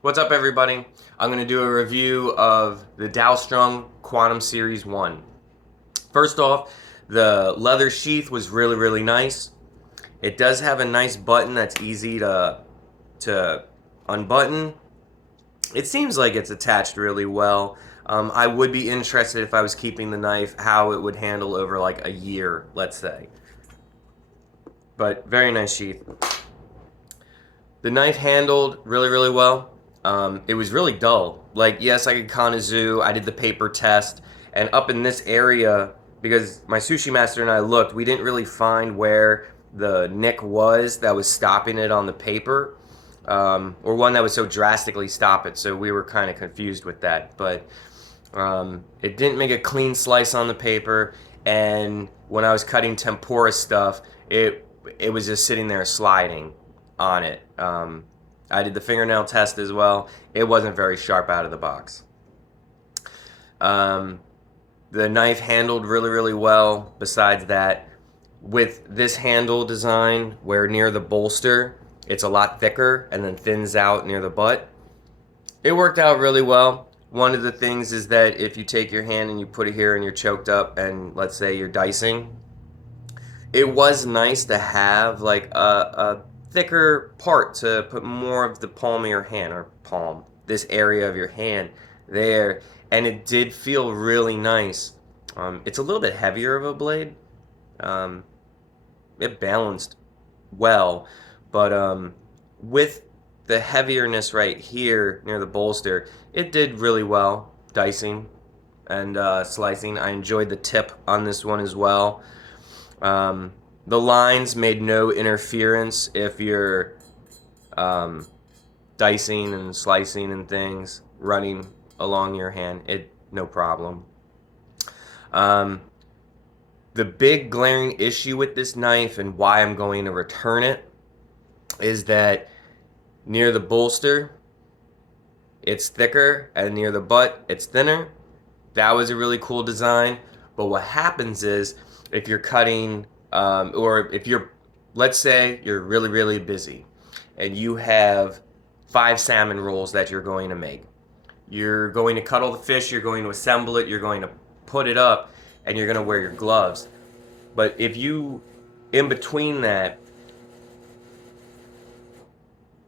What's up, everybody? I'm going to do a review of the Dalstrong Quantum Series 1. First off, the leather sheath was really nice. It does have a nice button that's easy to unbutton. It seems like it's attached really well. I would be interested if I was keeping the knife, how it would handle over like a year, let's say. But very nice sheath. The knife handled really well. It was really dull. Like, yes, I could Kanazu. I did the paper test, and up in this area, because my sushi master and I looked, we didn't really find where the nick was that was stopping it on the paper, or one that would so drastically stop it. So we were kind of confused with that. But it didn't make a clean slice on the paper, and when I was cutting tempura stuff, it was just sitting there sliding on it. I did the fingernail test as well. It wasn't very sharp out of the box. Um, the knife handled really well. Besides that, with this handle design, where near the bolster, it's a lot thicker and then thins out near the butt. It worked out really well. One of the things is that if you take your hand and you put it here and you're choked up and let's say you're dicing, it was nice to have like a thicker part to put more of the palm of your hand, or palm, this area of your hand there, and it did feel really nice. It's a little bit heavier of a blade. Um, it balanced well, but with the heavierness right here near the bolster, it did really well dicing and slicing. I enjoyed the tip on this one as well. Um, the lines made no interference if you're um, dicing and slicing and things running along your hand. It no problem. Um, the big glaring issue with this knife and why I'm going to return it is that near the bolster it's thicker and near the butt it's thinner. That was a really cool design. But what happens is if you're cutting, or if you're, let's say you're really busy and you have 5 salmon rolls that you're going to make. You're going to cut all the fish, you're going to assemble it, you're going to put it up, and you're going to wear your gloves. But if you, in between that,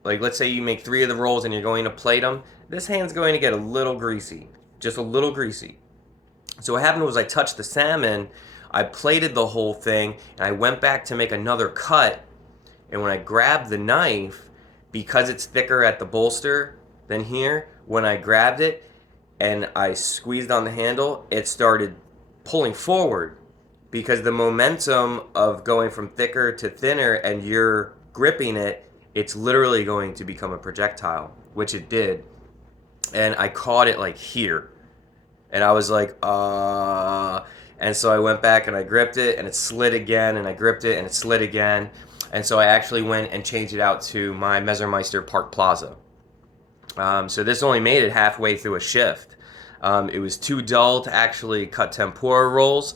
like let's say you make 3 of the rolls and you're going to plate them, this hand's going to get a little greasy, just a little greasy. So what happened was I touched the salmon, I plated the whole thing, and I went back to make another cut. And when I grabbed the knife, because it's thicker at the bolster than here, when I grabbed it and I squeezed on the handle, it started pulling forward because the momentum of going from thicker to thinner and you're gripping it, it's literally going to become a projectile, which it did. And I caught it like here. And I was like, And so I went back and I gripped it and it slid again, and I gripped it and it slid again. And so I actually went and changed it out to my Messermeister Park Plaza. So this only made it halfway through a shift. It was too dull to actually cut tempura rolls,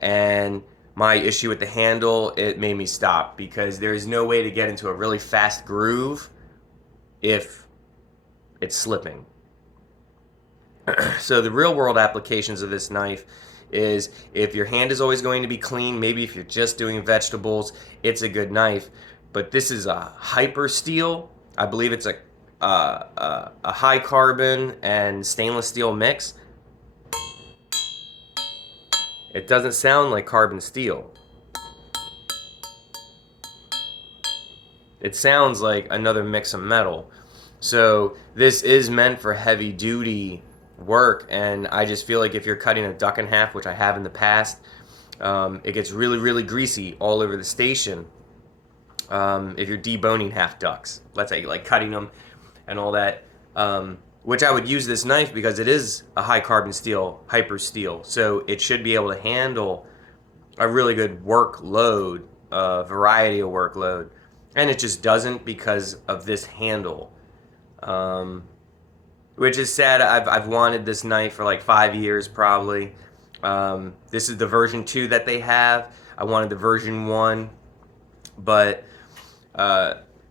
and my issue with the handle, it made me stop because there's no way to get into a really fast groove if it's slipping. So the real world applications of this knife is if your hand is always going to be clean, maybe if you're just doing vegetables, it's a good knife. But this is a hyper steel. I believe it's a high carbon and stainless steel mix. It doesn't sound like carbon steel. It sounds like another mix of metal. So this is meant for heavy duty work, and I just feel like if you're cutting a duck in half, which I have in the past, it gets really greasy all over the station. If you're deboning half ducks, let's say, like cutting them and all that, which I would use this knife because it is a high carbon steel, hyper steel, so it should be able to handle a really good workload, variety of workload, and it just doesn't because of this handle. Which is sad. I've wanted this knife for like 5 years probably. This is the version 2 that they have. I wanted the version 1, but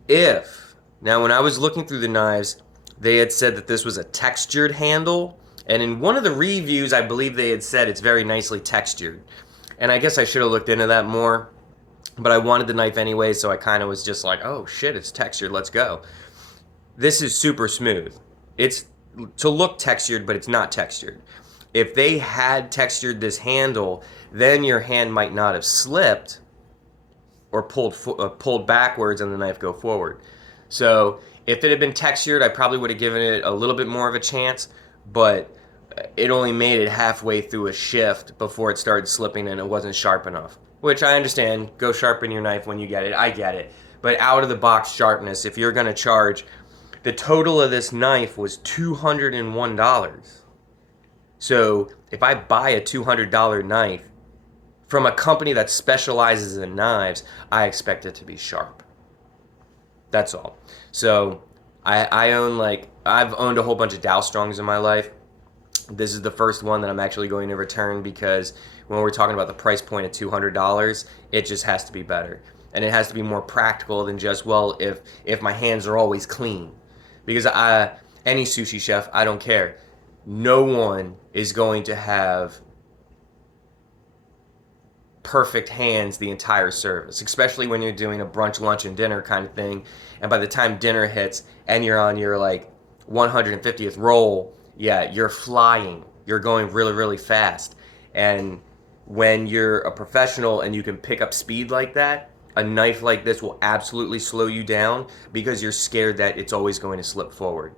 if now when I was looking through the knives, They had said that this was a textured handle, and in one of the reviews, I believe they had said it's very nicely textured. And I guess I should have looked into that more, but I wanted the knife anyway, so I kind of was just like, oh shit, it's textured, let's go. This is super smooth. It's to look textured, but it's not textured. If they had textured this handle, then your hand might not have slipped or pulled backwards and the knife go forward. So if it had been textured, I probably would have given it a little bit more of a chance, but it only made it halfway through a shift before it started slipping and it wasn't sharp enough. Which I understand, go sharpen your knife when you get it, I get it. But out of the box sharpness, if you're gonna charge, the total of this knife was $201. So if I buy a $200 knife from a company that specializes in knives, I expect it to be sharp. That's all. So I've owned a whole bunch of Dalstrongs in my life. This is the first one that I'm actually going to return because when we're talking about the price point of $200, it just has to be better. And it has to be more practical than just, well, if my hands are always clean. Because any sushi chef, I don't care. No one is going to have perfect hands the entire service, especially when you're doing a brunch, lunch, and dinner kind of thing. And by the time dinner hits and you're on your like 150th roll, yeah, you're flying. You're going really, really fast. And when you're a professional and you can pick up speed like that, a knife like this will absolutely slow you down because you're scared that it's always going to slip forward.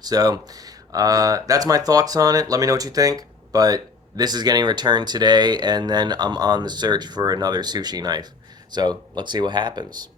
So that's my thoughts on it. Let me know what you think. But this is getting returned today, and then I'm on the search for another sushi knife. So let's see what happens.